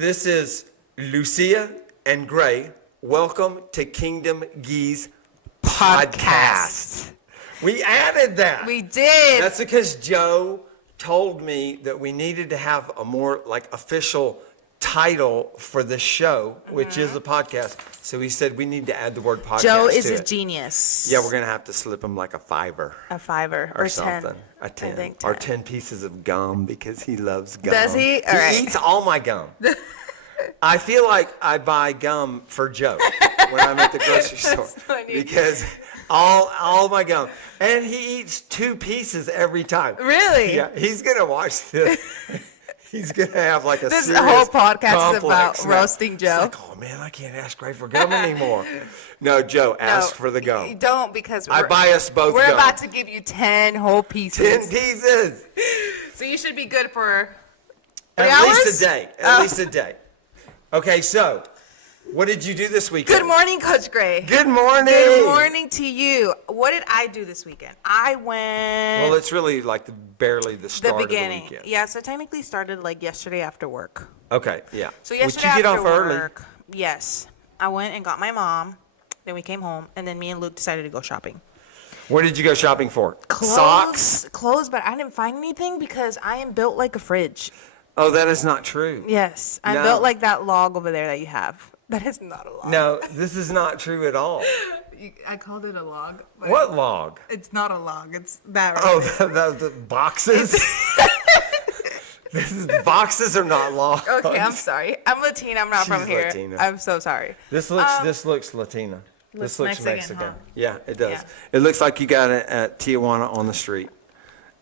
This is Lucia and Gray. Welcome to Kingdom Geese Podcast. We added that. We did. That's because Joe told me that we needed to have a more official title for the show, which is a podcast. So he said we need to add the word podcast. Joe is to a it. genius. Yeah, we're gonna have to slip him like a $5. A $5 or $10. something. A 10. I think Or 10. 10 pieces of gum because he loves gum. Does he? All right. He eats all my gum. I feel like I buy gum for Joe when I'm at the grocery store funny. because all my gum, and he eats 2 pieces every time. Really? Yeah, he's gonna watch this. He's gonna have like a This serious whole podcast is complex about now. roasting Joe. It's like, oh man, I can't ask Gray for gum anymore. No, Joe, ask for the gum. You don't, because I buy us both we're gum. about to give you 10 whole pieces. 10 pieces. So you should be good for 3 At hours? least a day. At least a day. Okay, so what did you do this weekend? Good morning, Coach Gray. Good morning. Good morning to you. What did I do this weekend? I went. Well, it's really like barely the start the beginning. of the weekend. Yeah, so technically started like yesterday after work. Okay, yeah. So yesterday Would you get after off early? work, yes, I went and got my mom. Then we came home, and then me and Luke decided to go shopping. What did you go shopping for? Socks? Clothes, but I didn't find anything because I am built like a fridge. Oh, that is not true. Yes, I'm No. built like that log over there that you have. That is not a log. No, this is not true at all. I called it a log. But What log? It's not a log. It's that right Oh, there. the boxes? Boxes are not logs. Okay, I'm sorry. I'm Latina. I'm not from She's here. Latina. I'm so sorry. This looks Latina. Looks This looks Mexican, Mexican. huh? Yeah, it does. Yeah. It looks like you got it at Tijuana on the street.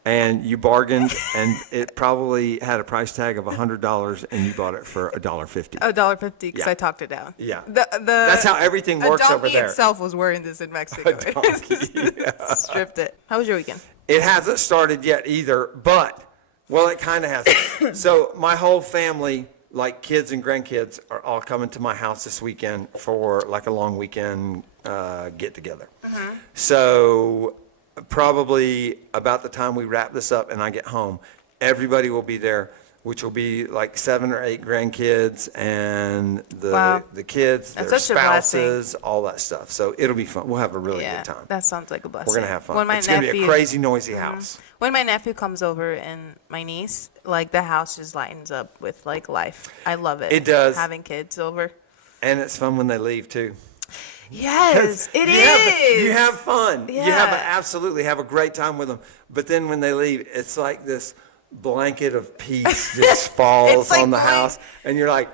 And you bargained, and it probably had a price tag of $100, and you bought it for $1.50. $1.50 because Yeah. I talked it down. Yeah. That's how everything works over donkey there. itself was wearing this in Mexico. A donkey, yeah. Stripped it. How was your weekend? It hasn't started yet either, but, well, it kind of has. So my whole family, like kids and grandkids, are all coming to my house this weekend for like a long weekend get-together. So probably about the time we wrap this up and I get home, everybody will be there, which will be like 7 or 8 grandkids and Wow. the kids, That's their such a blessing. spouses, all that stuff. So it'll be fun. We'll have a really Yeah, good time. that sounds like a blessing. We're going to have fun. When my It's going to be a crazy, noisy house. When my nephew comes over and my niece, like the house just lightens up with like life. I love it. It does. Having kids over. And it's fun when they leave too. Yes, it is. You have fun. You Yeah. absolutely have a great time with them. But then when they leave, it's like this blanket of peace just falls It's like on the going- house, and you're like,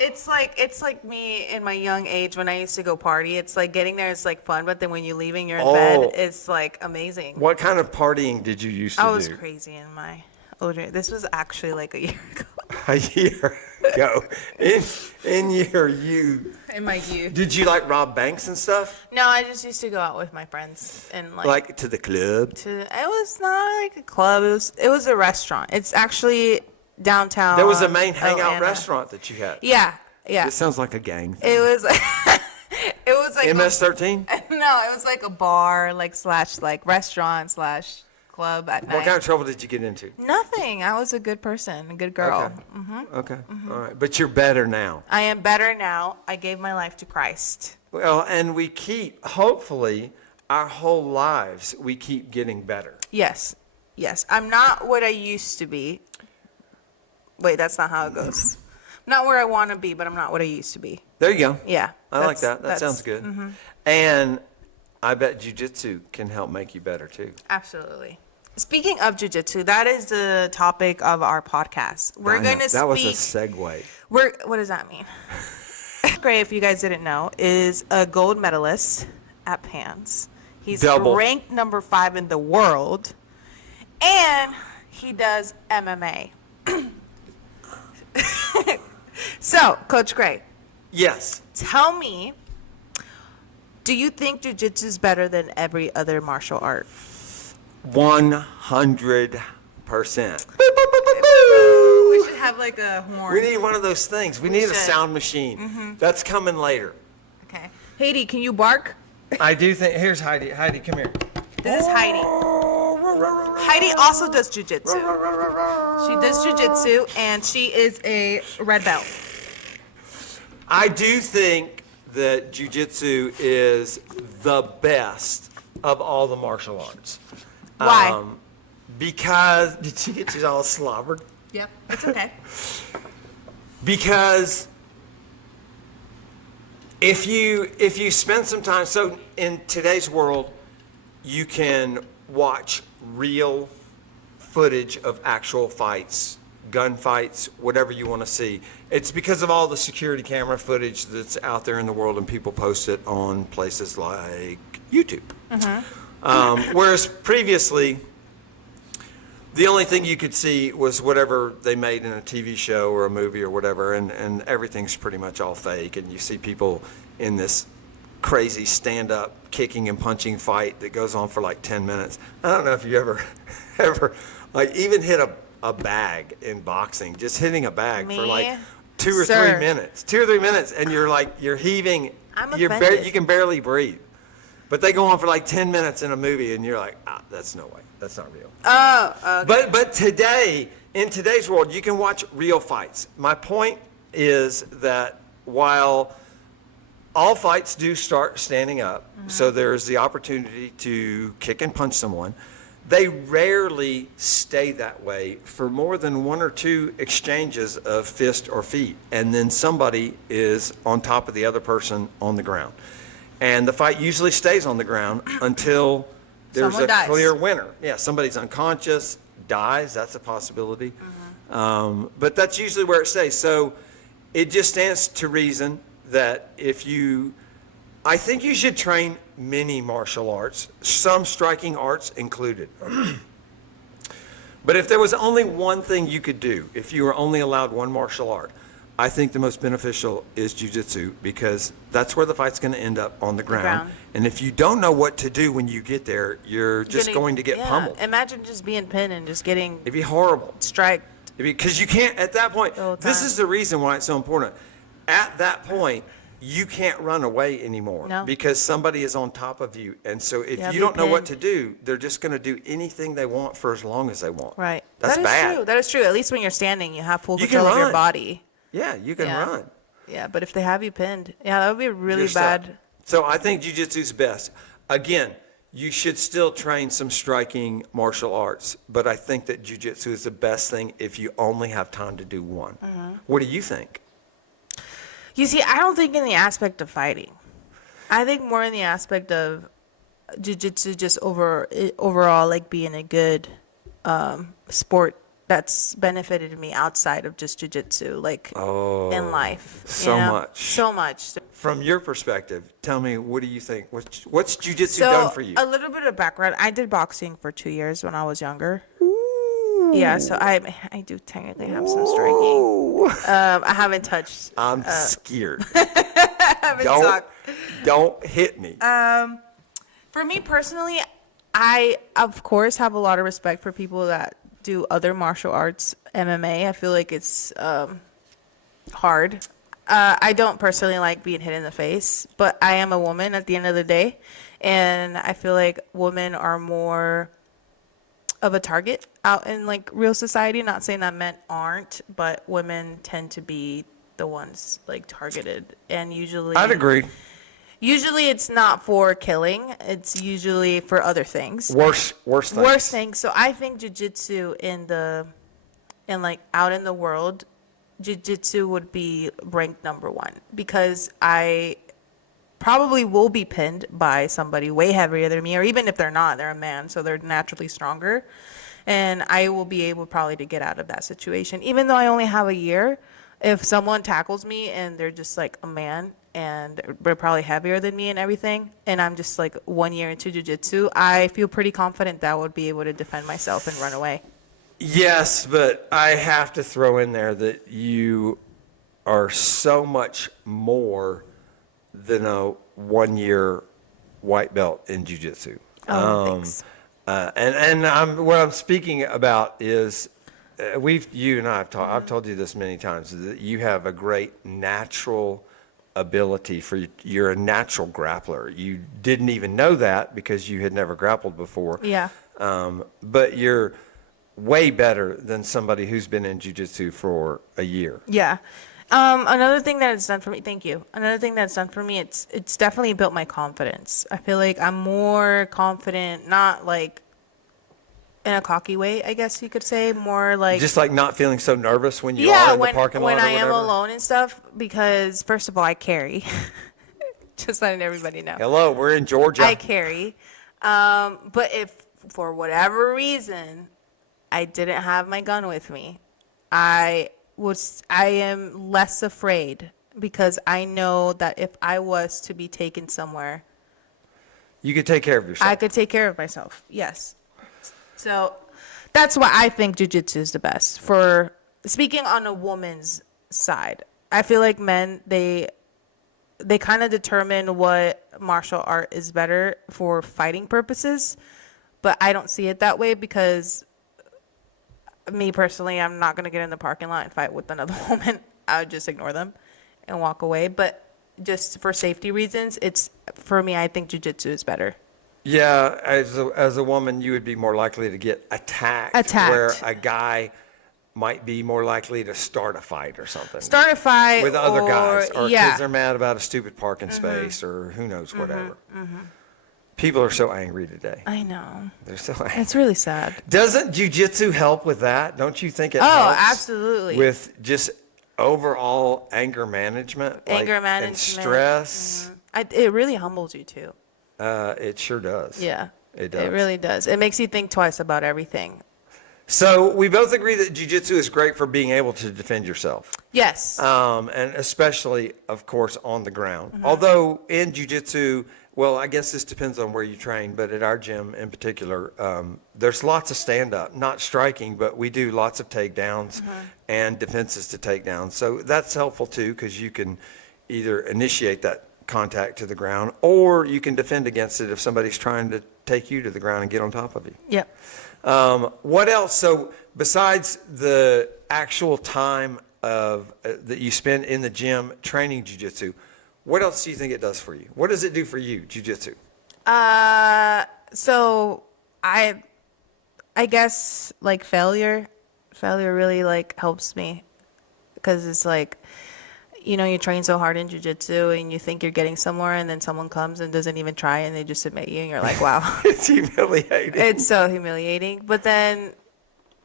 It's like me in my young age when I used to go party. It's like getting there is like fun, but then when you're leaving, you're in bed. It's like amazing. what kind of partying did you used to I was do? crazy in my older. This was actually like a year ago. A year ago, in your youth. In my youth. Did you like rob banks and stuff? No, I just used to go out with my friends and Like to the club? it was not like a club. It was a restaurant. It's actually downtown. There was a main hangout Atlanta. restaurant that you had. Yeah. It sounds like a gang thing. It was. It was like MS-13? No, it was like a bar, like slash like restaurant slash club at night. What kind of trouble did you get into? Nothing. I was a good person, a good girl. Okay. All right. But you're better now. I am better now. I gave my life to Christ. Well, and we keep, hopefully, our whole lives, we keep getting better. Yes. Yes. I'm not what I used to be. Wait, that's not how it goes. I'm not where I want to be, but I'm not what I used to be. There you go. Yeah. I like that. That sounds good. And I bet Jiu-Jitsu can help make you better, too. Absolutely. Speaking of jiu-jitsu, that is the topic of our podcast. We're I know. going to speak. That was a segue. What does that mean? Gray, if you guys didn't know, is a gold medalist at PANS. He's Double. ranked number 5 in the world, and he does MMA. So, Coach Gray, Yes. tell me, do you think jiu-jitsu is better than every other martial art? 100%. We should have like a horn. We need one of those things. We need a should. sound machine. That's coming later. Okay. Heidi, can you bark? I do think, here's Heidi. Heidi, come here. This is Heidi. Heidi also does jujitsu. She does jujitsu, and she is a red belt. I do think that jiu-jitsu is the best of all the martial arts. Why? Because, did you get you all slobbered? Yep, it's okay. Because if you spend some time, so in today's world, you can watch real footage of actual fights, gunfights, whatever you want to see. It's because of all the security camera footage that's out there in the world, and people post it on places like YouTube. Whereas previously, the only thing you could see was whatever they made in a TV show or a movie or whatever, and everything's pretty much all fake. And you see people in this crazy stand-up kicking and punching fight that goes on for like 10 minutes. I don't know if you ever like even hit a bag in boxing, just hitting a bag for like 2 or 3 minutes. 2 or 3 minutes, and you're heaving. I'm you offended. can barely breathe. But they go on for like 10 minutes in a movie, and you're like, that's no way. That's not real. Oh, okay. But today, in today's world, you can watch real fights. My point is that while all fights do start standing up, so there's the opportunity to kick and punch someone, they rarely stay that way for more than 1 or 2 exchanges of fist or feet, and then somebody is on top of the other person on the ground. And the fight usually stays on the ground until there's Someone dies. clear winner. Yeah, somebody's unconscious, dies, that's a possibility. But that's usually where it stays. So it just stands to reason that I think you should train many martial arts, some striking arts included. But if there was only one thing you could do, if you were only allowed one martial art, I think the most beneficial is jiu-jitsu, because that's where the fight's going to end up, on the ground. And if you don't know what to do when you get there, you're just going to get pummeled. Imagine just being pinned and just getting It'd be horrible. striked. Because you can't, at that point, The whole this time. is the reason why it's so important. At that point, you can't run away anymore, No. because somebody is on top of you. And so if Yeah, you be don't know what pinned. to do, they're just going to do anything they want for as long as they want. Right. That's That is bad. true. That is true. At least when you're standing, you have full You can control of your run. body. Yeah, you can Yeah. run. Yeah, but if they have you pinned, that would be really You're stuck. bad. So I think jiu-jitsu's best. Again, you should still train some striking martial arts, but I think that jiu-jitsu is the best thing if you only have time to do one. What do you think? You see, I don't think in the aspect of fighting. I think more in the aspect of jiu-jitsu just overall, like being a good sport that's benefited me outside of just jiu-jitsu, like in life. so much. So much. From your perspective, tell me, what do you think? What's jiu-jitsu done for you? A little bit of background. I did boxing for 2 years when I was younger. Yeah, so I do technically have some striking. I haven't touched. I'm scared. I haven't talked. Don't hit me. For me personally, I of course have a lot of respect for people that do other martial arts, MMA. I feel like it's hard. I don't personally like being hit in the face, but I am a woman at the end of the day, and I feel like women are more of a target out in like real society. Not saying that men aren't, but women tend to be the ones like targeted, and usually I'd agree. Usually it's not for killing. It's usually for other things. Worse things. Worst thing. So I think jiu-jitsu like out in the world, jiu-jitsu would be ranked number 1, because I probably will be pinned by somebody way heavier than me, or even if they're not, they're a man, so they're naturally stronger. And I will be able probably to get out of that situation. Even though I only have a year, if someone tackles me and they're just like a man and they're probably heavier than me and everything, and I'm just like 1 year into jiu-jitsu, I feel pretty confident that I would be able to defend myself and run away. Yes, but I have to throw in there that you are so much more than a 1-year white belt in jiu-jitsu. Thanks. What I'm speaking about is you and I have talked. I've told you this many times, that you have a great natural ability you're a natural grappler. You didn't even know that because you had never grappled before. Yeah. But you're way better than somebody who's been in jiu-jitsu for a year. Yeah. Another thing that it's done for me, thank you. Another thing that's done for me, it's definitely built my confidence. I feel like I'm more confident, not like in a cocky way, I guess you could say, more like Just like not feeling so nervous when you are in the parking lot when or I am whatever. alone and stuff, because first of all, I carry. Just letting everybody know. Hello, we're in Georgia. I carry. But if for whatever reason I didn't have my gun with me, I am less afraid because I know that if I was to be taken somewhere, You could take care of yourself. I could take care of myself. Yes. So that's why I think jiu-jitsu is the best. For speaking on a woman's side, I feel like men, they kind of determine what martial art is better for fighting purposes, but I don't see it that way because me personally, I'm not going to get in the parking lot and fight with another woman. I would just ignore them and walk away. But just for safety reasons, for me, I think jiu-jitsu is better. Yeah, as a woman, you would be more likely to get attacked. Where a guy might be more likely to start a fight or something. Start a fight with other guys, or yeah. kids are mad about a stupid parking space, or who knows, whatever. People are so angry today. I know. They're so angry. It's really sad. Doesn't jiu-jitsu help with that? Don't you think it Oh, helps? absolutely. With just overall anger management? Anger management. And stress? It really humbles you, too. It sure does. Yeah. It does. It really does. It makes you think twice about everything. So we both agree that jiu-jitsu is great for being able to defend yourself. Yes. And especially, of course, on the ground. Although in jiu-jitsu, well, I guess this depends on where you train, but at our gym in particular, there's lots of stand-up, not striking, but we do lots of takedowns and defenses to takedowns. So that's helpful too, because you can either initiate that contact to the ground, or you can defend against it if somebody's trying to take you to the ground and get on top of you. Yep. What else? So besides the actual time that you spend in the gym training jiu-jitsu, what else do you think it does for you? What does it do for you, jiu-jitsu? So I guess like failure really like helps me because it's like, you know, you train so hard in jiu-jitsu and you think you're getting somewhere and then someone comes and doesn't even try and they just submit you and you're like, wow. It's humiliating. It's so humiliating. But then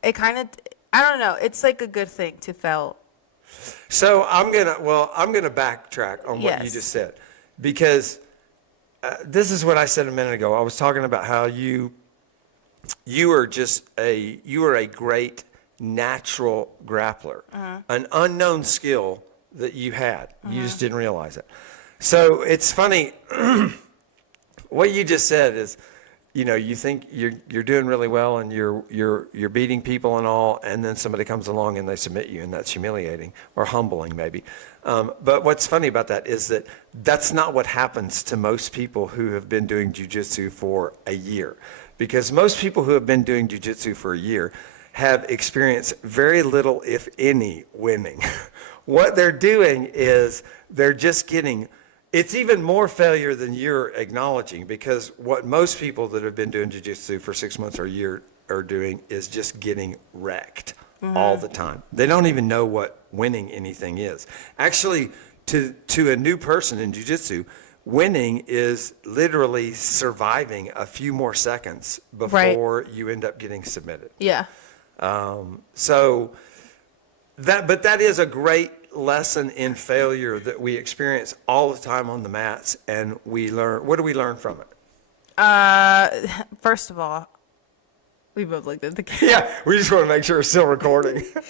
it kind of, I don't know, it's like a good thing to fail. So I'm gonna backtrack on what you Yes. just said, because this is what I said a minute ago. I was talking about how you are a great natural grappler, an unknown skill that you had. You just didn't realize it. So it's funny. What you just said is, you know, you think you're doing really well and you're beating people and all, and then somebody comes along and they submit you, and that's humiliating or humbling maybe. But what's funny about that is that that's not what happens to most people who have been doing jiu-jitsu for a year, because most people who have been doing jiu-jitsu for a year have experienced very little, if any, winning. What they're doing is they're just getting. It's even more failure than you're acknowledging, because what most people that have been doing jiu-jitsu for 6 months or a year are doing is just getting wrecked all the time. They don't even know what winning anything is. Actually, to a new person in jiu-jitsu, winning is literally surviving a few more seconds before you end up getting submitted. Yeah. But that is a great lesson in failure that we experience all the time on the mats, and we learn. What do we learn from it? First of all, we both looked at the camera. Yeah, we just want to make sure it's still recording. We're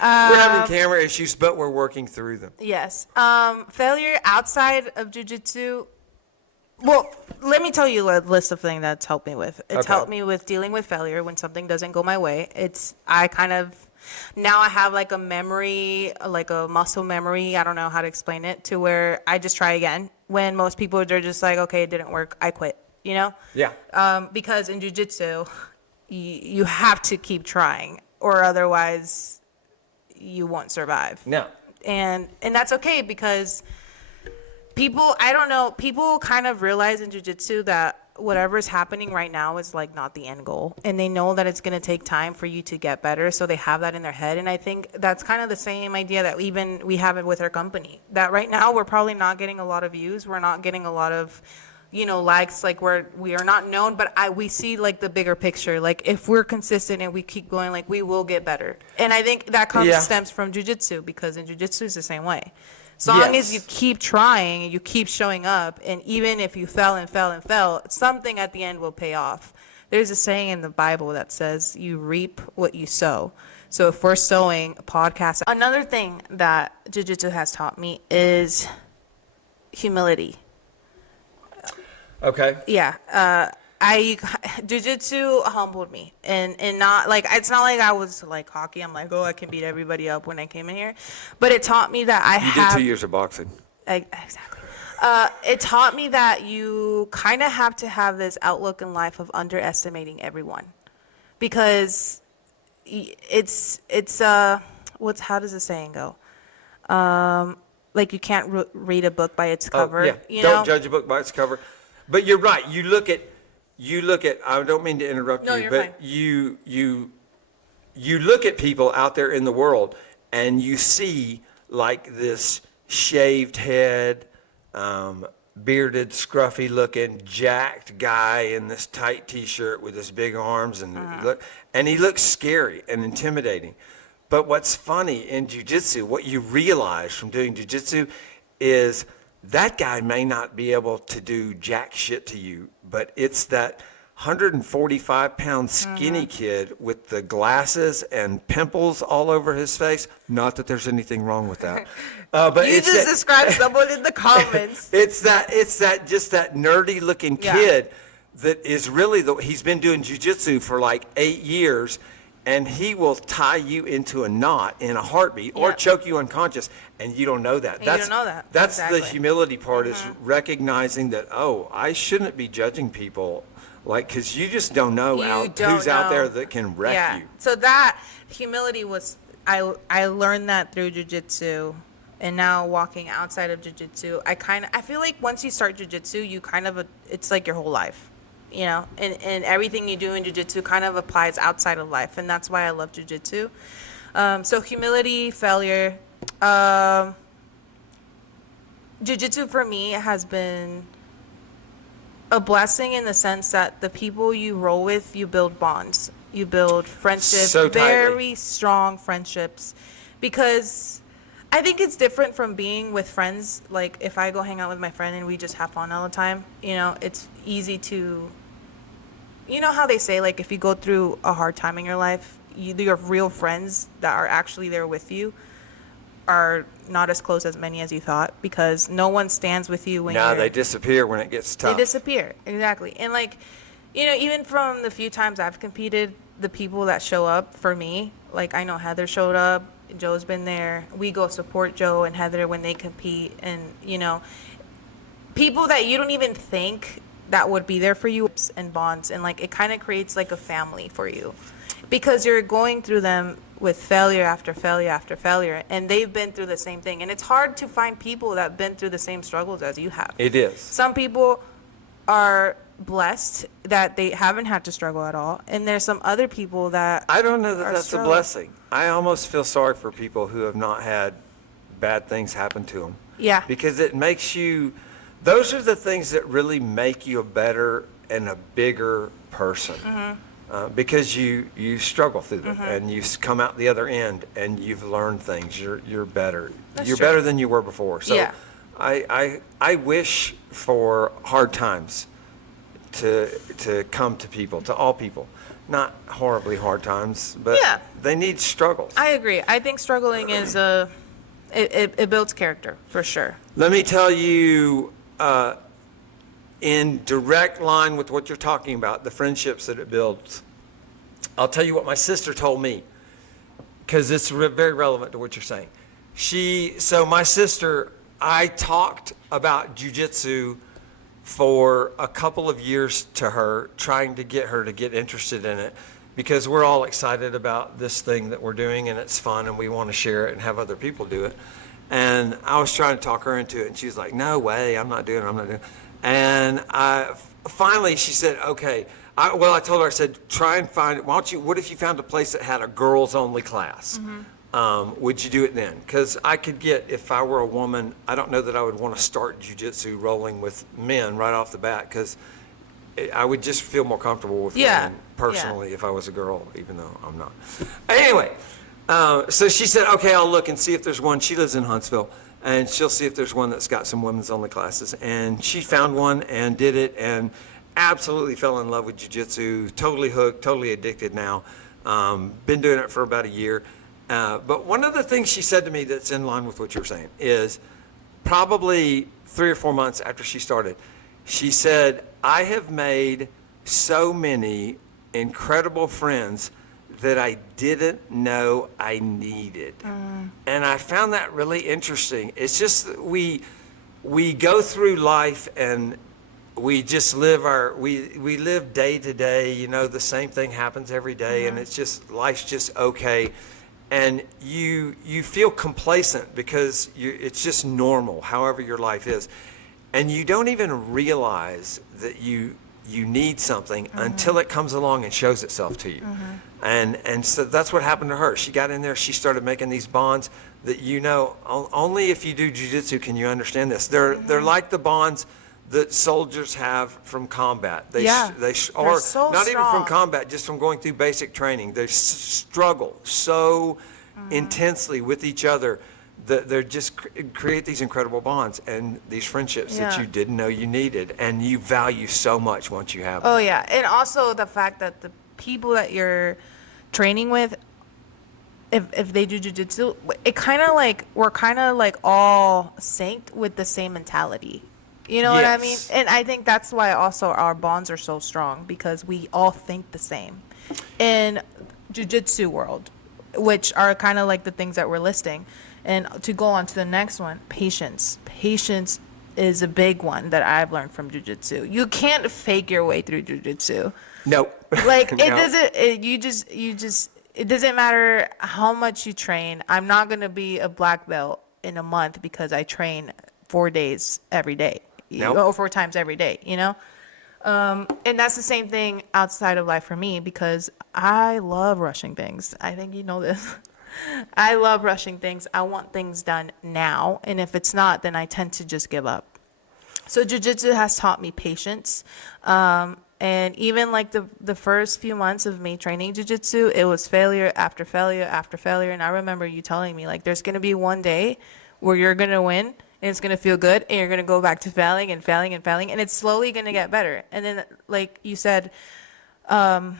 having camera issues, but we're working through them. Yes. Failure outside of jiu-jitsu. Well, let me tell you a list of things that's helped me with. It's helped me with dealing with failure when something doesn't go my way. Now I have like a memory, like a muscle memory. I don't know how to explain it, to where I just try again. When most people, they're just like, okay, it didn't work, I quit, you know? Yeah. Because in jiu-jitsu, you have to keep trying, or otherwise you won't survive. No. And that's okay, because people kind of realize in jiu-jitsu that whatever's happening right now is like not the end goal, and they know that it's going to take time for you to get better, so they have that in their head. And I think that's kind of the same idea that even we have it with our company, that right now we're probably not getting a lot of views, we're not getting a lot of likes, like we are not known, but we see like the bigger picture. Like if we're consistent and we keep going, like we will get better. And I think that stems from jujitsu, because in jujitsu is the same way. As long as you keep trying and you keep showing up, and even if you fell and fell and fell, something at the end will pay off. There's a saying in the Bible that says you reap what you sow. So if we're sowing a podcast, another thing that jiu-jitsu has taught me is humility. Okay. Yeah. Jiu-jitsu humbled me, and not like, it's not like I was like cocky. I'm like, oh, I can beat everybody up when I came in here, but it taught me that you did 2 years of boxing. Exactly. It taught me that you kind of have to have this outlook in life of underestimating everyone, because it's how does the saying go? Like you can't read a book by its cover. Oh, yeah. Don't judge a book by its cover. But you're right. You look at. I don't mean to interrupt no, you, but fine. You look at people out there in the world, and you see like this shaved head, bearded, scruffy looking, jacked guy in this tight T-shirt with his big arms, and he looks scary and intimidating. But what's funny in jiu-jitsu, what you realize from doing jiu-jitsu is that guy may not be able to do jack shit to you, but it's that 145-pound skinny kid with the glasses and pimples all over his face. Not that there's anything wrong with that. But you just described someone in the comments. It's that just that nerdy looking kid that is really he's been doing jiu-jitsu for like 8 years. And he will tie you into a knot in a heartbeat or choke you unconscious, and you don't know that. You don't know that. That's exactly. The humility part, is recognizing that, I shouldn't be judging people, like, because you just don't know who's out there that can wreck you. So that humility was, I learned that through jiu-jitsu, and now walking outside of jiu-jitsu, I feel like once you start jiu-jitsu, it's like your whole life. And everything you do in jiu-jitsu kind of applies outside of life, and that's why I love jiu-jitsu. So humility, failure. Jiu-jitsu for me has been a blessing in the sense that the people you roll with, you build bonds, you build friendships, very strong friendships, because I think it's different from being with friends. Like if I go hang out with my friend and we just have fun all the time, it's easy to, how they say, like if you go through a hard time in your life, your real friends that are actually there with you are not as close as many as you thought, because no one stands with you when they disappear when it gets tough. They disappear, exactly. And like, even from the few times I've competed, the people that show up for me, like I know Heather showed up, Joe's been there. We go support Joe and Heather when they compete, and people that you don't even think that would be there for you, and bonds, and like it kind of creates like a family for you, because you're going through them with failure after failure after failure, and they've been through the same thing. And it's hard to find people that have been through the same struggles as you have. It is. Some people are blessed that they haven't had to struggle at all, and there's some other people that I don't know that that's a blessing. I almost feel sorry for people who have not had bad things happen to them. Yeah. Because it makes you, those are the things that really make you a better and a bigger person. Because you struggle through them, and you come out the other end, and you've learned things. You're better. You're better than you were before. So I wish for hard times to come to people, to all people. Not horribly hard times, but they need struggles. I agree. I think struggling is it builds character, for sure. Let me tell you, in direct line with what you're talking about, the friendships that it builds, I'll tell you what my sister told me, because it's very relevant to what you're saying. So my sister, I talked about jiu-jitsu for a couple of years to her, trying to get her to get interested in it, because we're all excited about this thing that we're doing, and it's fun, and we want to share it and have other people do it. And I was trying to talk her into it, and she was like, no way, I'm not doing it. And finally she said, okay. I told her, I said, try and find, what if you found a place that had a girls only class? Would you do it then? Because I could get, if I were a woman, I don't know that I would want to start jujitsu rolling with men right off the bat, because I would just feel more comfortable with women personally if I was a girl, even though I'm not. Anyway, so she said, okay, I'll look and see if there's one. She lives in Huntsville, and she'll see if there's one that's got some women's only classes. And she found one and did it, and absolutely fell in love with jiu-jitsu, totally hooked, totally addicted now. Been doing it for about a year. But one of the things she said to me that's in line with what you were saying is probably 3 or 4 months after she started, she said, I have made so many incredible friends that I didn't know I needed. And I found that really interesting. It's just that we go through life and we just live we live day to day, you know, the same thing happens every day, and it's just, life's just okay. And you feel complacent because it's just normal, however your life is. And you don't even realize that you need something until it comes along and shows itself to you. And so that's what happened to her. She got in there, she started making these bonds that, you know, only if you do jiu-jitsu can you understand this. They're like the bonds that soldiers have from combat. Or so not even from strong. combat, just from going through basic training. They struggle so intensely with each other that they just create these incredible bonds and these friendships that you didn't know you needed, and you value so much once you have them. Oh yeah, and also the fact that the people that you're training with, if they do jiu-jitsu, it kind of like, we're kind of like all synced with the same mentality. You know what I mean? Yes. And I think that's why also our bonds are so strong, because we all think the same. In jiu-jitsu world, which are kind of like the things that we're listing. And to go on to the next one, patience. Patience is a big one that I've learned from jiu-jitsu. You can't fake your way through jiu-jitsu. Nope. Like, it No. doesn't, it doesn't matter how much you train. I'm not going to be a black belt in a month because I train 4 days every day. Nope. Or 4 times every day, you know? And that's the same thing outside of life for me, because I love rushing things. I think you know this. I love rushing things. I want things done now. And if it's not, then I tend to just give up. So jiu-jitsu has taught me patience. And even like the first few months of me training jiu-jitsu, it was failure after failure after failure. And I remember you telling me, like, there's going to be one day where you're going to win and it's going to feel good, and you're going to go back to failing and failing and failing, and it's slowly going to get better. And then, like you said, I'm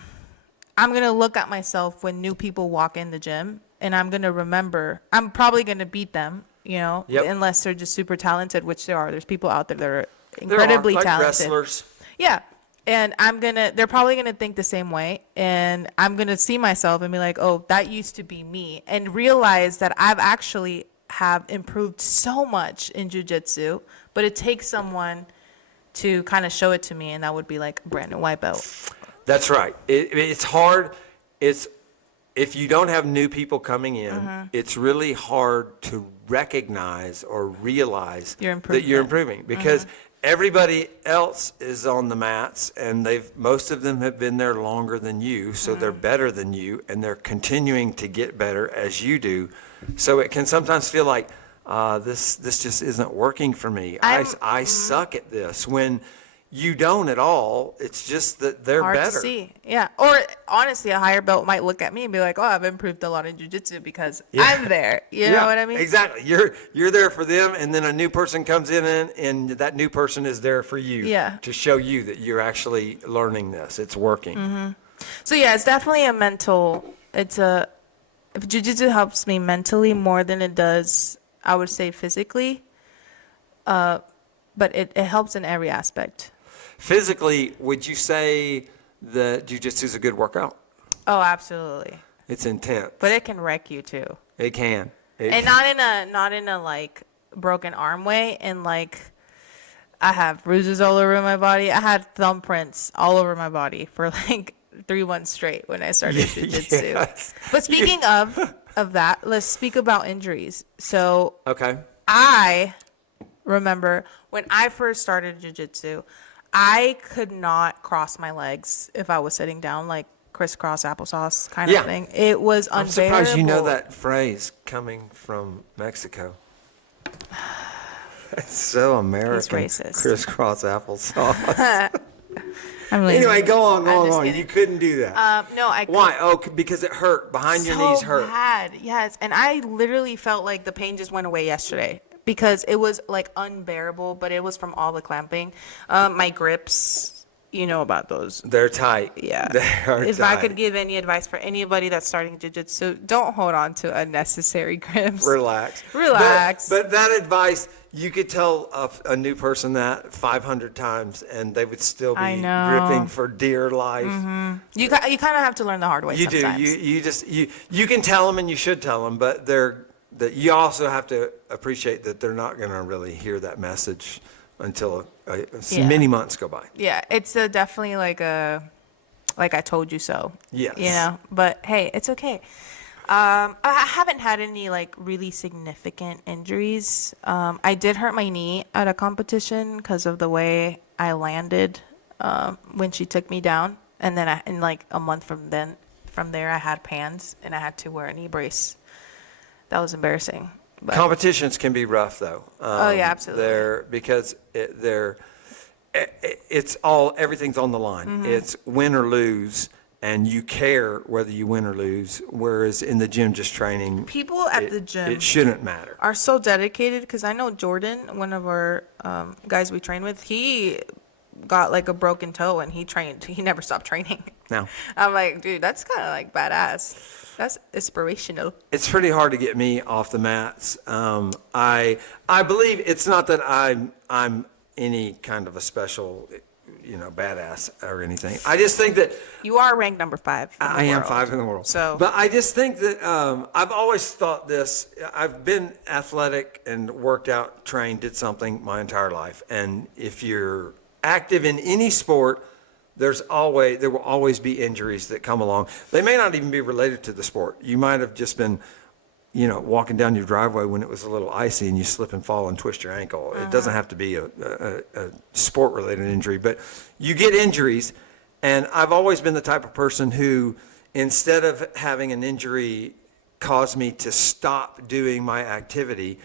going to look at myself when new people walk in the gym, and I'm going to remember, I'm probably going to beat them, you know, unless they're just super talented, which there are. There's people out there that are incredibly like talented. wrestlers. Yeah. And they're probably going to think the same way. And I'm going to see myself and be like, oh, that used to be me. And realize that I've actually have improved so much in jiu-jitsu, but it takes someone to kind of show it to me. And that would be like a brand new white belt. That's right. It's hard. If you don't have new people coming in, it's really hard to recognize or realize that you're improving, because everybody else is on the mats, and most of them have been there longer than you, so they're better than you, and they're continuing to get better as you do. So it can sometimes feel like this just isn't working for me. I suck at this, when you don't at all. It's just that they're Hard better. to see. Yeah. Or honestly, a higher belt might look at me and be like, oh, I've improved a lot in jiu-jitsu because I'm there. You know what I mean? Exactly. You're there for them, and then a new person comes in, and that new person is there for you to show you that you're actually learning this. It's working. So yeah, it's definitely a mental, jiu-jitsu helps me mentally more than it does, I would say, physically. But it helps in every aspect. Physically, would you say that jiu-jitsu is a good workout? Oh, absolutely. It's intense. But it can wreck you too. It can. And not in a like broken arm way, and like I have bruises all over my body. I had thumbprints all over my body for like 3 months straight when I started jiu-jitsu. Yes. But speaking of that, let's speak about injuries. So Okay. I remember when I first started jiu-jitsu, I could not cross my legs if I was sitting down, like crisscross applesauce kind of Yeah. thing. It was I'm unbearable. surprised you know that phrase coming from Mexico. It's so American. racist. Crisscross applesauce. I'm like, Anyway, go on, I'm go just on. kidding. You couldn't do that. No, I couldn't. Why? Oh, because it hurt. Behind your knees hurt. Bad, yes. And I literally felt like the pain just went away yesterday because it was like unbearable, but it was from all the clamping. My grips, you know about those. They're tight. Yeah. They are If tight. I could give any advice for anybody that's starting jiu-jitsu, don't hold on to unnecessary grips. Relax. Relax. But that advice, you could tell a new person that 500 times and they would still I be know. gripping for dear life. You kind of have to learn the hard way You sometimes. do. You can tell them and you should tell them, but that you also have to appreciate that they're not going to really hear that message until many months go by. Yeah, it's definitely like I told you so. Yes. You know, but hey, it's okay. I haven't had any like really significant injuries. I did hurt my knee at a competition because of the way I landed when she took me down, and then in like a month from there, I had PANS and I had to wear a knee brace. That was embarrassing. But Competitions can be rough though. Oh, yeah, absolutely. Because everything's on the line. Mm-hmm. It's win or lose, and you care whether you win or lose. Whereas in the gym, just training, people at the gym it shouldn't matter. are so dedicated because I know Jordan, one of our guys we train with, he got like a broken toe and he never stopped training. Now, I'm like, dude, that's kind of like badass. That's inspirational. it's pretty hard to get me off the mats. I believe it's not that I'm any kind of a special, badass or anything. I just think that You are ranked number 5. in the I am world. 5 in the world. So- but I just think that I've always thought this. I've been athletic and worked out, trained, did something my entire life. And if you're active in any sport, there will always be injuries that come along. They may not even be related to the sport. You might have just been, walking down your driveway when it was a little icy and you slip and fall and twist your ankle. It doesn't have to be a sport-related injury, but you get injuries. And I've always been the type of person who, instead of having an injury cause me to stop doing my activity,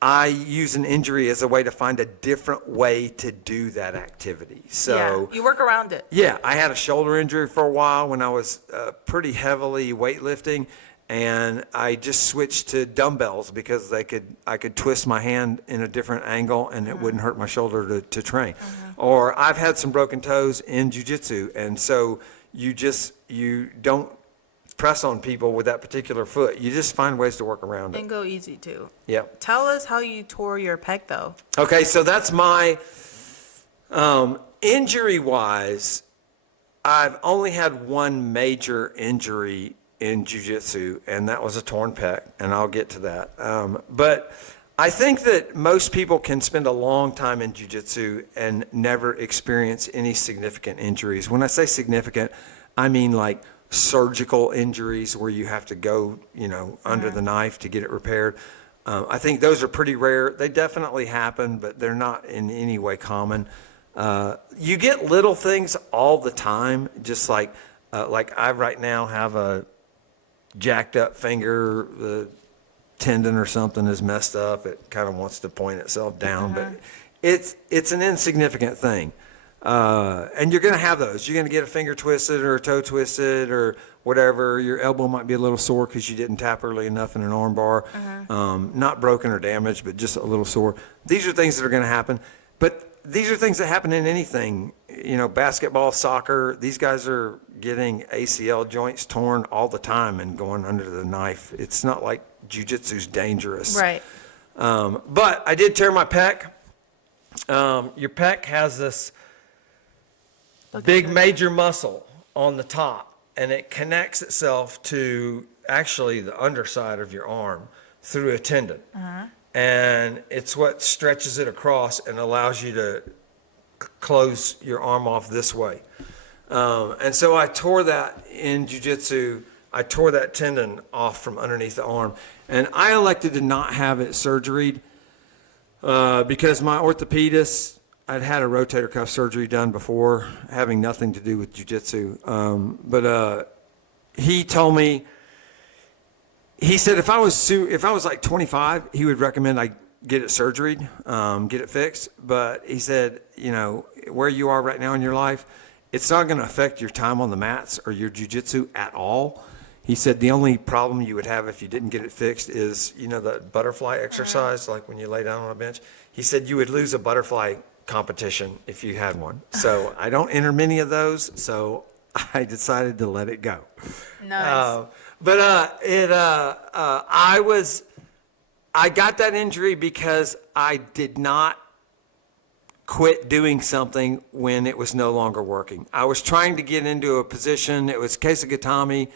I use an injury as a way to find a different way to do that activity. So yeah, you work around it. yeah, I had a shoulder injury for a while when I was pretty heavily weightlifting, and I just switched to dumbbells because I could twist my hand in a different angle and it wouldn't hurt my shoulder to train. Or I've had some broken toes in jiu-jitsu, and so you don't press on people with that particular foot. You just find ways to work around it. And go easy too. Yep. Tell us how you tore your pec though. Okay, so that's my injury-wise. I've only had one major injury in jiu-jitsu, and that was a torn pec, and I'll get to that. But I think that most people can spend a long time in jiu-jitsu and never experience any significant injuries. When I say significant, I mean like surgical injuries where you have to go, under the knife to get it repaired. I think those are pretty rare. They definitely happen, but they're not in any way common. You get little things all the time, just like I right now have a jacked up finger, the tendon or something is messed up. It kind of wants to point itself down, but it's an insignificant thing. And you're going to have those. You're going to get a finger twisted or a toe twisted or whatever. Your elbow might be a little sore because you didn't tap early enough in an arm bar. Not broken or damaged, but just a little sore. These are things that are going to happen. But these are things that happen in anything. Basketball, soccer, these guys are getting ACL joints torn all the time and going under the knife. It's not like jiu-jitsu's dangerous. Right. But I did tear my pec. Your pec has this big major muscle on the top, and it connects itself to actually the underside of your arm through a tendon. And it's what stretches it across and allows you to close your arm off this way. And so I tore that in jiu-jitsu. I tore that tendon off from underneath the arm, and I elected to not have it surgeried because my orthopedist I'd had a rotator cuff surgery done before, having nothing to do with jiu-jitsu. But he told me, he said if I was like 25, he would recommend I get it surgery, get it fixed. But he said, you know, where you are right now in your life, it's not going to affect your time on the mats or your jiu-jitsu at all. He said the only problem you would have if you didn't get it fixed is, you know, the butterfly exercise, like when you lay down on a bench. He said you would lose a butterfly competition if you had one. So I don't enter many of those, so I decided to let it go. Nice. I got that injury because I did not quit doing something when it was no longer working. I was trying to get into a position, it was Kesagatami,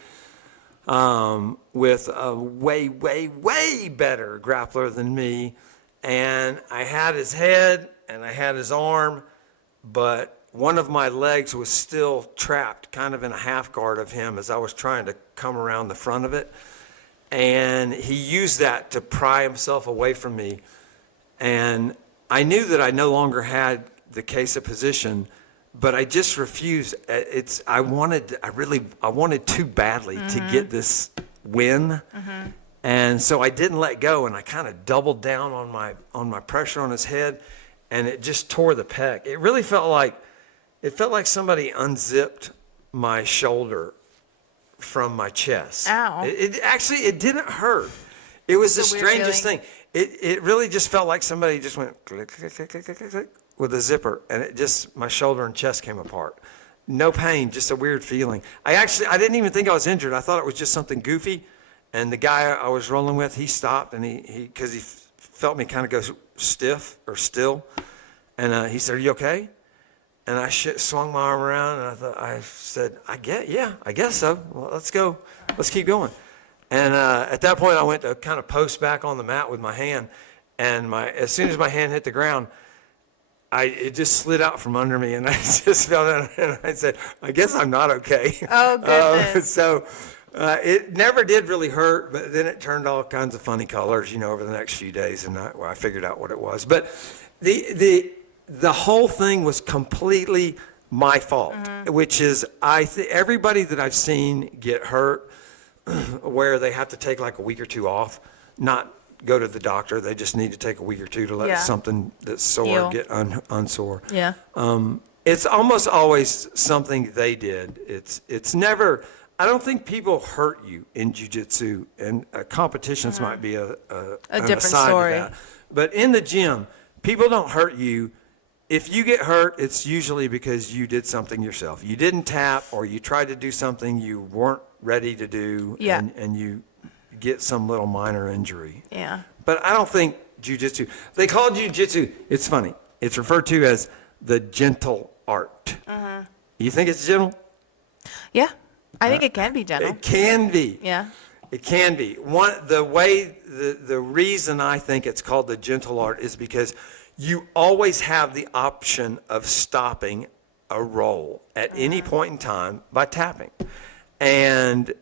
with a way, way, way better grappler than me. And I had his head and I had his arm, but one of my legs was still trapped kind of in a half guard of him as I was trying to come around the front of it. And he used that to pry himself away from me. And I knew that I no longer had the Kesa position, but I just refused. I wanted too badly to get this win. And so I didn't let go, and I kind of doubled down on my pressure on his head, and it just tore the pec. It really felt like somebody unzipped my shoulder from my chest. Ow. It didn't hurt. It was the It's a weird strangest feeling. thing. It really just felt like somebody just went click, click, click, click, click, click, with a zipper, and my shoulder and chest came apart. No pain, just a weird feeling. I didn't even think I was injured. I thought it was just something goofy. And the guy I was rolling with, he stopped, and because he felt me kind of go stiff or still, and he said, "Are you okay?" And I swung my arm around, and I said, I guess so. Well, let's go. Let's keep going. And at that point, I went to kind of post back on the mat with my hand, and as soon as my hand hit the ground, it just slid out from under me, and I just fell down, and I said, I guess I'm not okay. Oh, goodness. It never did really hurt, but then it turned all kinds of funny colors, you know, over the next few days, and I figured out what it was. But the whole thing was completely my fault, which is everybody that I've seen get hurt where they have to take like a week or two off, not go to the doctor. They just need to take a week or two to let something that's sore Heal. get unsore. Yeah. It's almost always something they did. It's never. I don't think people hurt you in jiu-jitsu, and competitions might be a different aside story. to that. But in the gym, people don't hurt you. If you get hurt, it's usually because you did something yourself. You didn't tap, or you tried to do something you weren't ready to do, Yeah. and you get some little minor injury. Yeah. But I don't think jiu-jitsu, they call jiu-jitsu, it's funny, it's referred to as the gentle art. You think it's gentle? Yeah. I think it can be gentle. It can be. Yeah. It can be. The reason I think it's called the gentle art is because you always have the option of stopping a roll at any point in time by tapping. And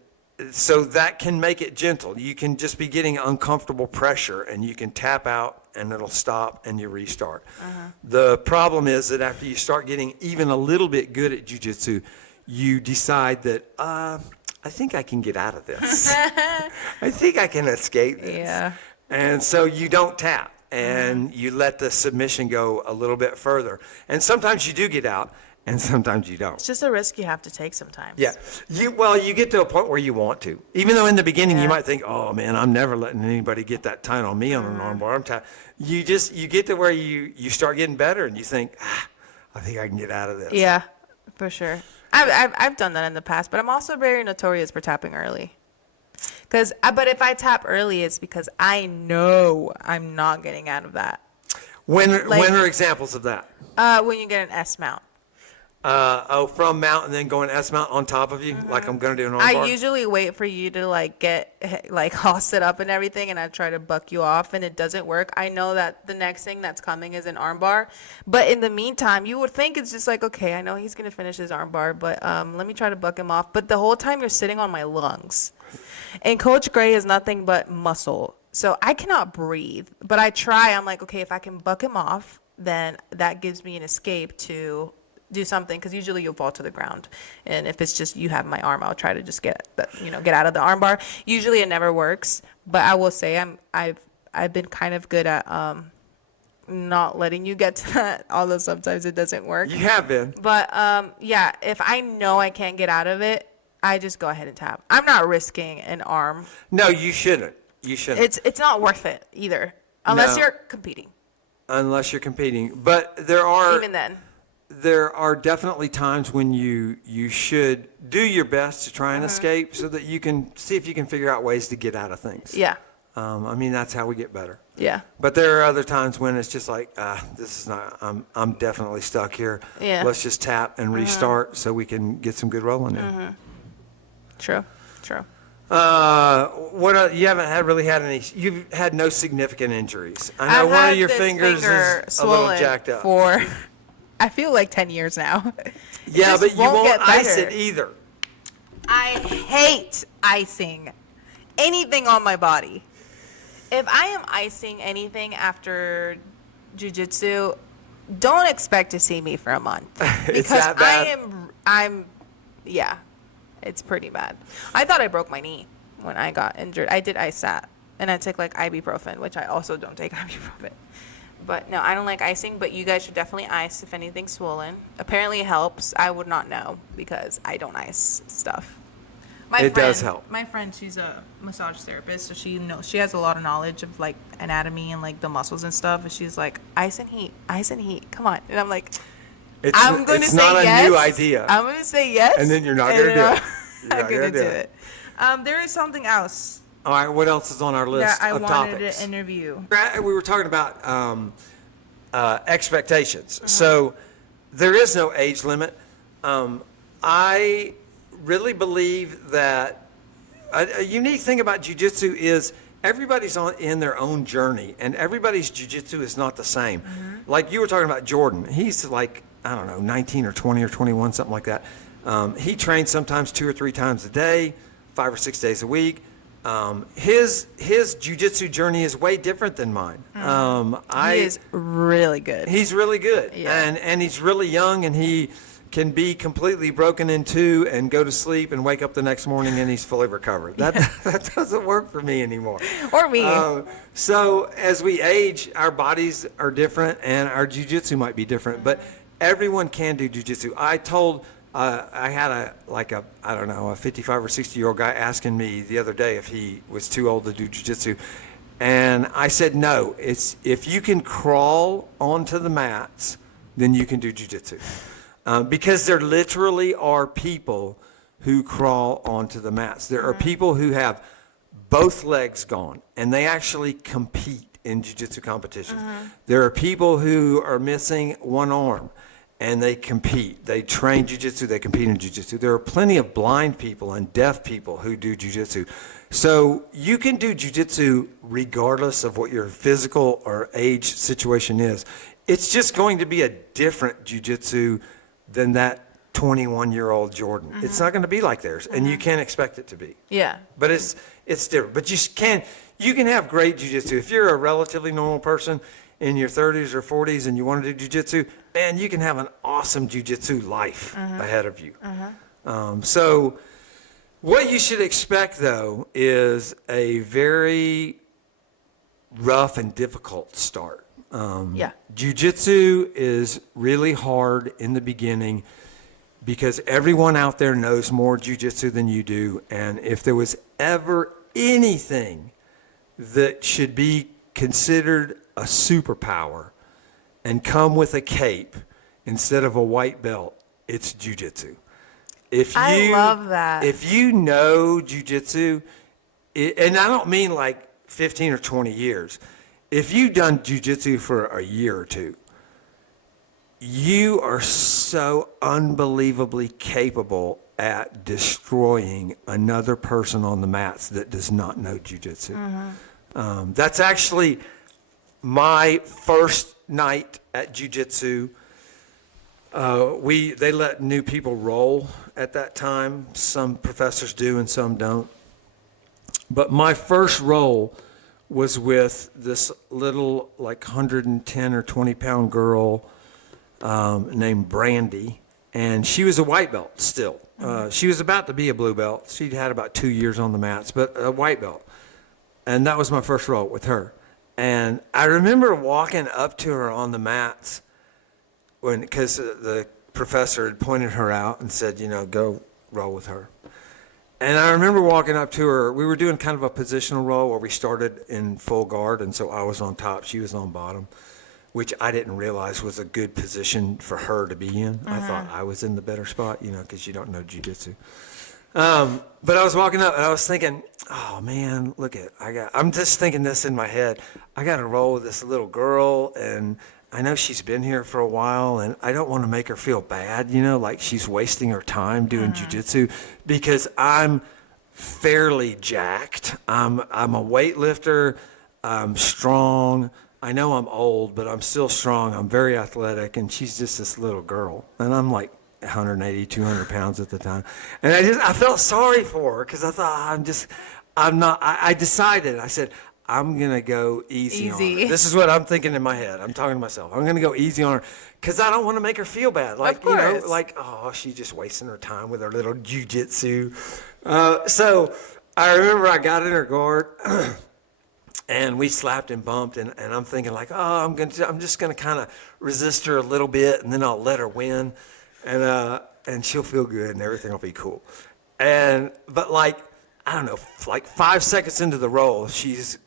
so that can make it gentle. You can just be getting uncomfortable pressure, and you can tap out, and it'll stop, and you restart. The problem is that after you start getting even a little bit good at jiu-jitsu, you decide that, I think I can get out of this. I think I can escape this. Yeah. And so you don't tap, and you let the submission go a little bit further. And sometimes you do get out, and sometimes you don't. It's just a risk you have to take sometimes. Yeah. You get to a point where you want to. Even though in the beginning you Yeah. might think, oh man, I'm never letting anybody get that tight on me on an armbar. I'm tight. You get to where you start getting better, and you think, I think I can get out of this. Yeah, for sure. I've done that in the past, but I'm also very notorious for tapping early. But if I tap early, it's because I know I'm not getting out of that. When are examples of that? When you get an S mount. From mount and then going S mount on top of you, like I'm going to do an armbar? I usually wait for you to get all set up and everything, and I try to buck you off, and it doesn't work. I know that the next thing that's coming is an armbar, but in the meantime, you would think it's just like, okay, I know he's gonna finish his armbar, but let me try to buck him off. But the whole time you're sitting on my lungs, and Coach Gray is nothing but muscle, so I cannot breathe. But I try. I'm like, okay, if I can buck him off, then that gives me an escape to do something, because usually you'll fall to the ground, and if it's just you have my arm, I'll try to just get out of the arm bar. Usually it never works, but I will say I've been kind of good at not letting you get to that, although sometimes it doesn't work. You have been. But yeah, if I know I can't get out of it, I just go ahead and tap. I'm not risking an arm. No, you shouldn't. You shouldn't. It's not worth it either, unless No. you're competing. Unless you're competing. But Even then. there are definitely times when you should do your best to try and escape so that you can see if you can figure out ways to get out of things. Yeah. I mean, that's how we get better. Yeah. But there are other times when it's just like, this is not, I'm definitely stuck here. Yeah. Let's just tap and restart so we can get some good rolling in. True. You haven't really had any, you've had no significant injuries. I know I've one had of your this fingers finger is a little swollen jacked up. for, I feel like 10 years now. It Yeah, just but you won't get ice better. it either. I hate icing anything on my body. If I am icing anything after jiu-jitsu, don't expect to see me for a month. It's Because that bad? yeah, it's pretty bad. I thought I broke my knee when I got injured. I did ice that, and I took like ibuprofen, which I also don't take ibuprofen. But no, I don't like icing, but you guys should definitely ice if anything's swollen. Apparently it helps. I would not know because I don't ice stuff. It does help. My friend, she's a massage therapist, so she has a lot of knowledge of like anatomy and like the muscles and stuff. And she's like, ice and heat, come on. And I'm like, I'm going to it's say not yes. a new idea. I'm going to say yes. And then you're not gonna do it. I'm You're not not going to gonna do do it. There is something else All right, what else is on our list that I of wanted topics? to interview. We were talking about expectations. So there is no age limit. I really believe that a unique thing about jiu-jitsu is everybody's in their own journey, and everybody's jiu-jitsu is not the same. Like you were talking about Jordan. He's like, I don't know, 19 or 20 or 21, something like that. He trains sometimes 2 or 3 times a day, 5 or 6 days a week. His jiu-jitsu journey is way different than mine. He is really good. He's really good, Yeah. and he's really young, and he can be completely broken in two and go to sleep and wake up the next morning and he's fully recovered. That doesn't work for me anymore. Or me. So as we age, our bodies are different and our jiu-jitsu might be different, but everyone can do jiu-jitsu. I had a 55 or 60-year-old guy asking me the other day if he was too old to do jiu-jitsu. And I said, no, it's if you can crawl onto the mats, then you can do jiu-jitsu. Because there literally are people who crawl onto the mats. There are people who have both legs gone, and they actually compete in jiu-jitsu competitions. There are people who are missing one arm, and they compete. They train jiu-jitsu, they compete in jiu-jitsu. There are plenty of blind people and deaf people who do jiu-jitsu. So you can do jiu-jitsu regardless of what your physical or age situation is. It's just going to be a different jiu-jitsu than that 21-year-old Jordan. It's not going to be like theirs, and you can't expect it to be. Yeah. But it's different. But you can have great jiu-jitsu. If you're a relatively normal person in your 30s or 40s and you want to do jiu-jitsu, man, you can have an awesome jiu-jitsu life ahead of you. So what you should expect, though, is a very rough and difficult start. Yeah. Jiu-jitsu is really hard in the beginning because everyone out there knows more jiu-jitsu than you do. And if there was ever anything that should be considered a superpower and come with a cape instead of a white belt, it's jiu-jitsu. I love that. If you know jiu-jitsu, and I don't mean like 15 or 20 years, if you've done jiu-jitsu for a year or two, you are so unbelievably capable at destroying another person on the mats that does not know jiu-jitsu. That's actually my first night at jiu-jitsu. They let new people roll at that time. Some professors do and some don't. But my first roll was with this little, like 110 or 20-pound girl named Brandy, and she was a white belt still. She was about to be a blue belt. She'd had about 2 years on the mats, but a white belt. And that was my first roll with her. And I remember walking up to her on the mats because the professor had pointed her out and said, go roll with her. And I remember walking up to her. We were doing kind of a positional roll where we started in full guard, and so I was on top, she was on bottom, which I didn't realize was a good position for her to be in. I thought I was in the better spot, because you don't know jiu-jitsu. But I was walking up and I was thinking, oh man, I'm just thinking this in my head. I got to roll with this little girl, and I know she's been here for a while, and I don't want to make her feel bad, like she's wasting her time doing jiu-jitsu, because I'm fairly jacked. I'm a weightlifter. I'm strong. I know I'm old, but I'm still strong. I'm very athletic, and she's just this little girl. And I'm like 180, 200 pounds at the time. And I felt sorry for her because I thought, I decided, I said, I'm going to go easy on her. This is what I'm thinking in my head. I'm talking to myself. I'm going to go easy on her because I don't want to make her feel bad. She's just wasting her time with her little jiu-jitsu. So I remember I got in her guard and we slapped and bumped, and I'm thinking I'm just going to kind of resist her a little bit, and then I'll let her win, and she'll feel good and everything will be cool. But I don't know, 5 seconds into the roll, she's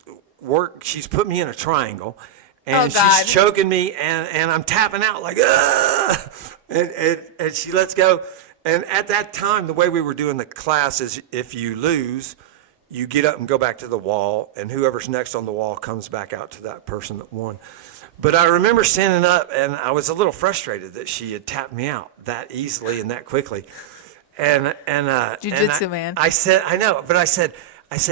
put me in a triangle, and she's choking me, and I'm tapping out and she lets go. And at that time, the way we were doing the class is if you lose, you get up and go back to the wall, and whoever's next on the wall comes back out to that person that won. But I remember standing up, and I was a little frustrated that she had tapped me out that easily and that quickly. Jiu-jitsu, man. I said, I know, but I said,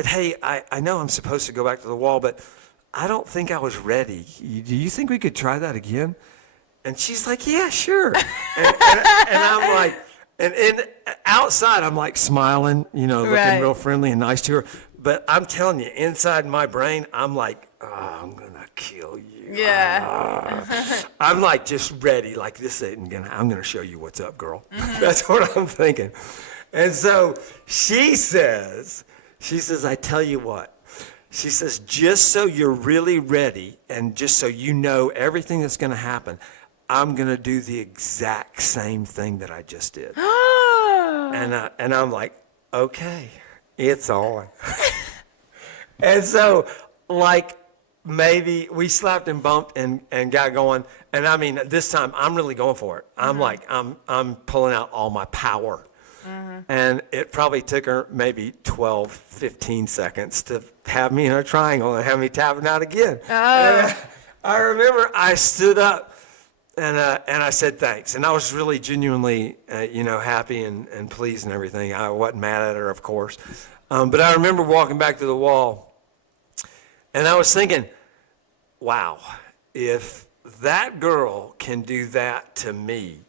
hey, I know I'm supposed to go back to the wall, but I don't think I was ready. Do you think we could try that again? And she's like, yeah, sure. and I'm like, and outside I'm like smiling, looking real friendly and nice to her. But I'm telling you, inside my brain, I'm like, oh, I'm gonna kill you. Yeah. I'm like just ready, like this isn't I'm gonna show you what's up, girl. That's what I'm thinking. And so she says, I tell you what, she says, just so you're really ready and just so you know everything that's gonna happen, I'm gonna do the exact same thing that I just did. And I'm like, okay, it's on. And so maybe we slapped and bumped and got going. And I mean, this time I'm really going for it. I'm I'm pulling out all my power. And it probably took her maybe 12, 15 seconds to have me in a triangle and have me tapping out again. And I remember I stood up and I said thanks. And I was really genuinely, happy and pleased and everything. I wasn't mad at her, of course. But I remember walking back to the wall and I was thinking, wow, if that girl can do that to me,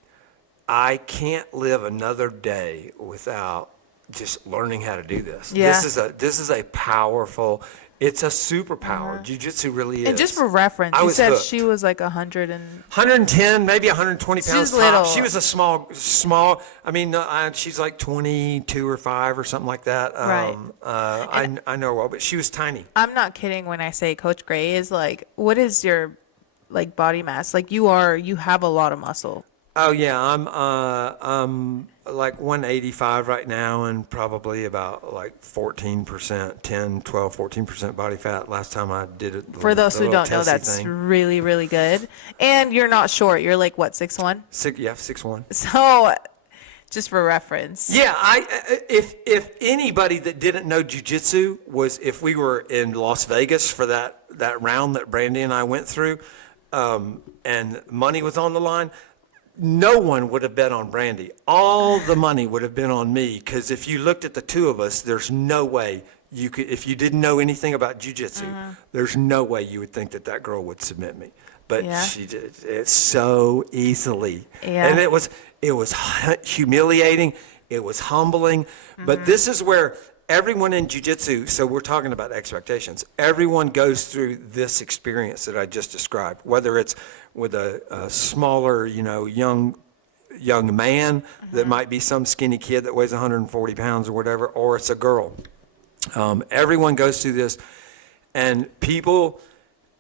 I can't live another day without just learning how to do this. Yeah. This is a powerful, it's a superpower. Jiu-jitsu really is. And just for reference, you said hooked. She was like 110, maybe 120 pounds She's top. little. She was a small, I mean, she's like 22 or 5 or something like that. Right. I know her well, but she was tiny. I'm not kidding when I say Coach Gray is what is your body mass? you have a lot of muscle. Oh yeah, I'm like 185 right now and probably about 14%, 10, 12, 14% body fat. Last time I did it. For those who don't know, that's really, really good. And you're not short. You're what, 6'1"? 6'1". So just for reference. Yeah, if anybody that didn't know jiu-jitsu was, if we were in Las Vegas for that round that Brandy and I went through, and money was on the line, no one would have bet on Brandy. All the money would have been on me, because if you looked at the two of us, there's no way you could, if you didn't know anything about jiu-jitsu, there's no way you would think that girl would submit me. But she did it so easily. Yeah. And it was humiliating. It was humbling. But this is where everyone in jiu-jitsu, so we're talking about expectations. Everyone goes through this experience that I just described, whether it's with a smaller, young man that might be some skinny kid that weighs 140 pounds or whatever, or it's a girl. Everyone goes through this, and people,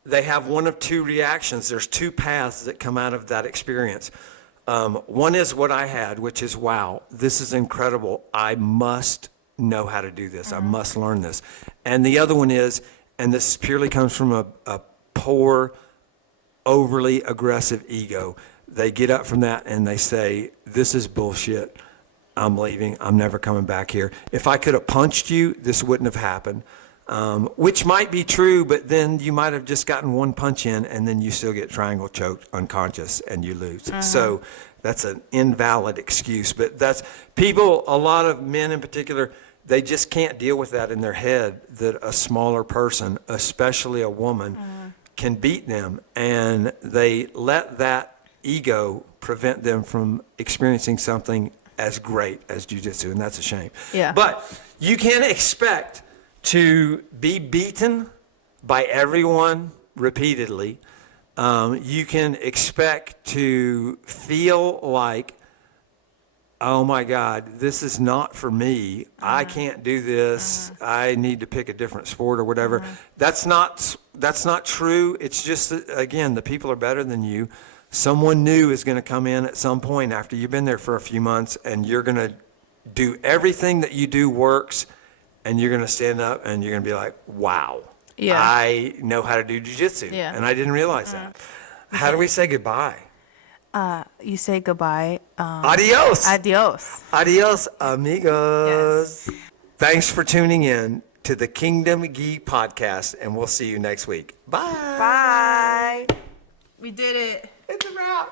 they have one of two reactions. There's two paths that come out of that experience. One is what I had, which is, wow, this is incredible. I must know how to do this. I must learn this. And the other one is, and this purely comes from a poor, overly aggressive ego. They get up from that and they say, this is bullshit. I'm leaving. I'm never coming back here. If I could have punched you, this wouldn't have happened. Which might be true, but then you might have just gotten one punch in and then you still get triangle choked unconscious and you lose. So that's an invalid excuse. But that's people, a lot of men in particular, they just can't deal with that in their head, that a smaller person, especially a woman, can beat them. And they let that ego prevent them from experiencing something as great as jiu-jitsu, and that's a shame. Yeah. But you can't expect to be beaten by everyone repeatedly. You can expect to feel like, oh my God, this is not for me. I can't do this. I need to pick a different sport or whatever. That's not true. It's just that, again, the people are better than you. Someone new is going to come in at some point after you've been there for a few months, and you're going to do everything that you do works, and you're going to stand up and you're going to be like, wow, I know how to do jiu-jitsu. Yeah. And I didn't realize that. How do we say goodbye? You say goodbye. Adios. Adios. Adios, amigos. Yes. Thanks for tuning in to the Kingdom Gi podcast, and we'll see you next week. Bye. Bye. We did it. It's a wrap.